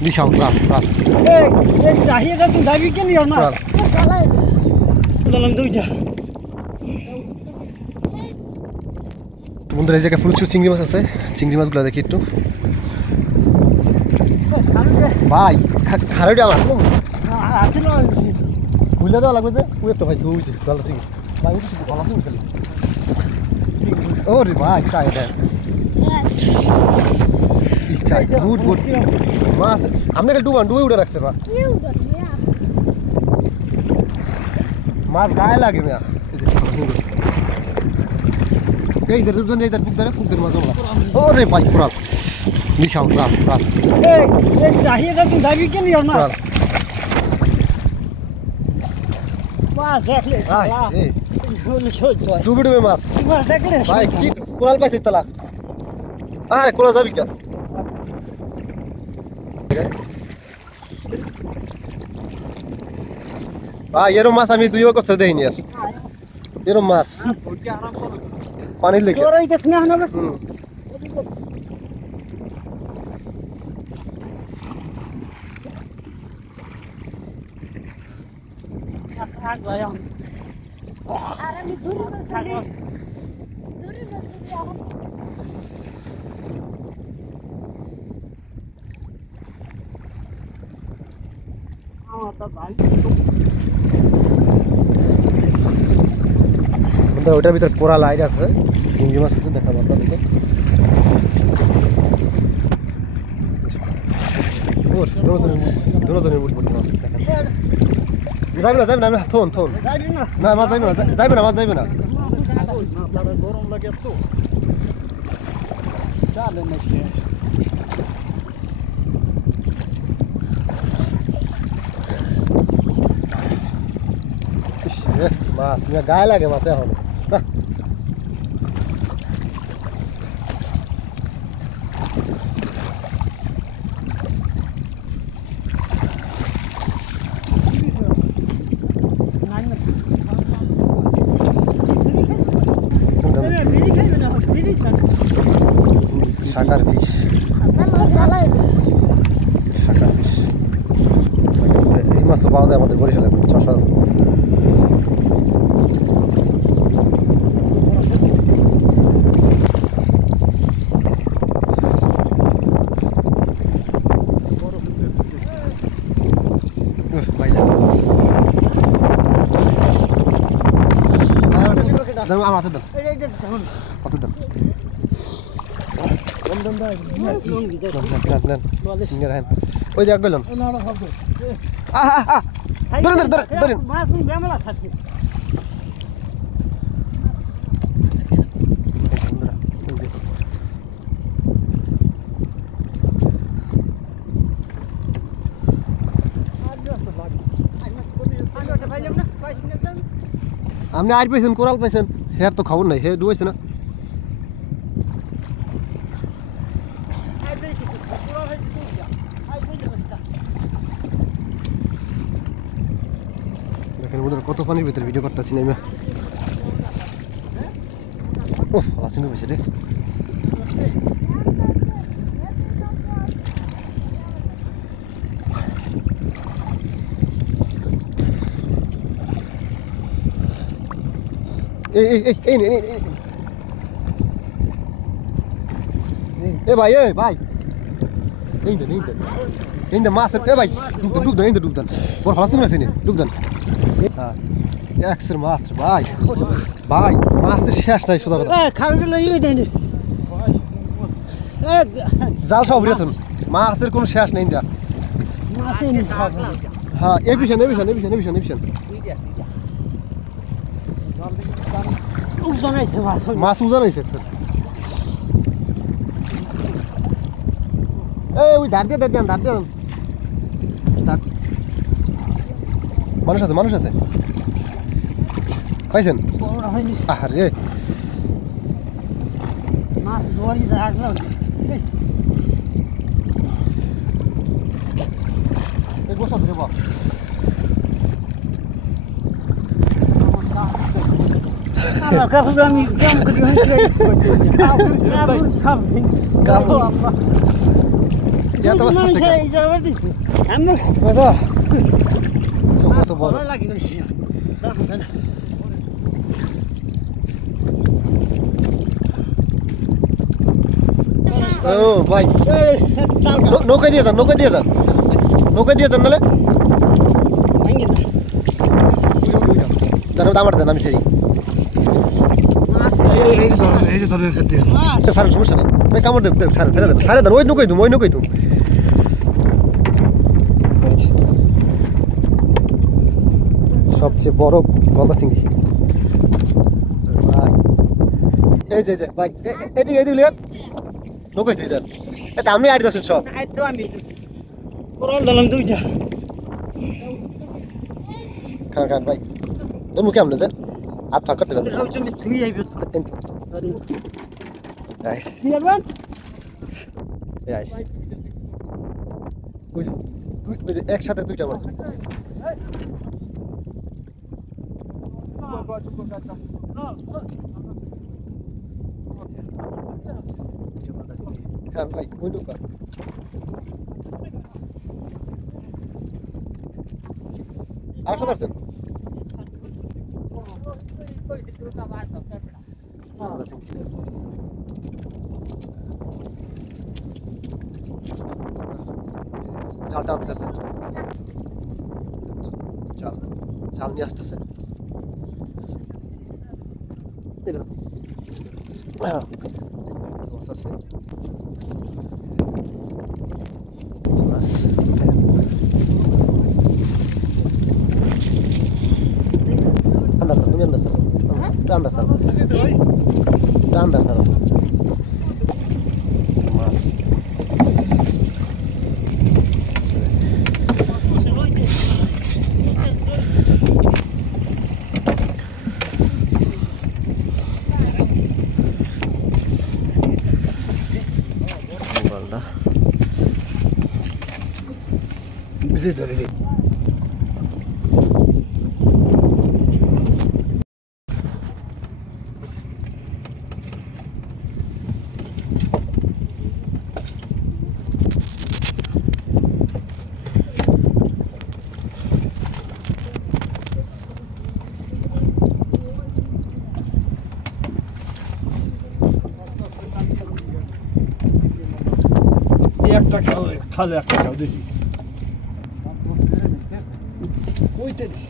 বিশাল প্রাণ প্রাণ বন্ধুরা এই জায়গায় প্রচুর চিংড়ি মাছ আছে চিংড়ি মাছগুলো দেখি একটু ভাই খারাপটা আমার বুঝলে দেওয়া লাগবে যে ও একটা ভাই হয়েছে গলা চিংড়ি ভাই উঠেছি গলা চিংড়ি খালি ও রে ভাই সাইড গুড গুড মাছ আপনি খালি ডুবে উঠে রাখছে মাছ গায়ে লাগে মিয়া এই যে দুজন এই তার পুকুর মাছ ও রে ভাই পুরাল বিশাল প্রাণ প্রাণ ডুবে ডুবে মাছ ভাই কি কোরাল পাইছে তালা আরে কোরা যাবি কেন ভাই এরম মাছ আমি দুইও করতে দেইনি আর এরম মাছ পানির লেগে ওটার ভিতরে কোরা লাইট আছে চিংড়ি মাছ আছে দেখাবো আপনাদেরকে যাবে না যাবে না থন থন না মাছ যাবে না যাবে না মাছ যাবে না গরম লাগে তো মাছ গায়ে লাগে মাছ এখন শাকার ফিশ শাকার ফিশ এই মাছও পাওয়া যায় আমাদের বরিশালে চষা আছে আমার হাতে দেন হাতে দেন ওই যে গেলেন ধরেন ধরেন ধরেন আপনি আর পাইছেন কোরাল পাইছেন হের তো খবর নাই হে ডুবাইছে না দেখেন ওদের কত পানির ভিতরে ভিডিও করতেছি না ওহ লাসিন হয়েছে রে ভাই ভাই মাছের ভাই ডুব দেন ডুব দেন বড় ভালো আছে ডুব দেন মাছ ভাই ভাই মাছের শেষ নাই সোজা কথা জাল সব মাছের কোনো শেষ নেই হ্যাঁ এবিশন মাছ উজান হয়েছে ওই ধার দিয়ে দেন মানুষ আছে পাইছেন আরে মাছ ধরি রাখলাম এই গোসা ধরে বাপ আমার কাছে আমি কেমন করি হইছে Ya to basta মানুষ এই জায়গা দিতে আমি দাদা চোখ তো বড় ভালো লাগে বেশি ও ভাই এই চাল নৌকা দিয়ে যান নালে ভাঙি না জানো আমার দেন আমি সেই মাছ এই যে ধরে খেতে মাছ সারা সমস্যা নেই তাই কামড় দেন সারা দেন ওই নৌকাই তুমি সবচেয়ে বড় গলদা চিংড়ি ভাই এই যে ভাই এদিকে লিয়ান নৌকাই চাই দেন এটা আমি আড়ি দশেন সব আই তো আমি কোরাল দিলাম দুইটা খান ভাই ধরবো কেমন স্যার হাত ফাঁক করতে পারবেন ওই জন্য ধুই আইবে তো রাইট দিবেন Yes. একসাথে দুইটা মাছ খান ভাই ওই নৌকা আর কত আছেন চালটা আনতেছে চাল নিয়ে আসতেছে তুমি আন্দাজ মাছ বিদে ধরে একটা খালে একটা খাও দেখি ওইটা দিই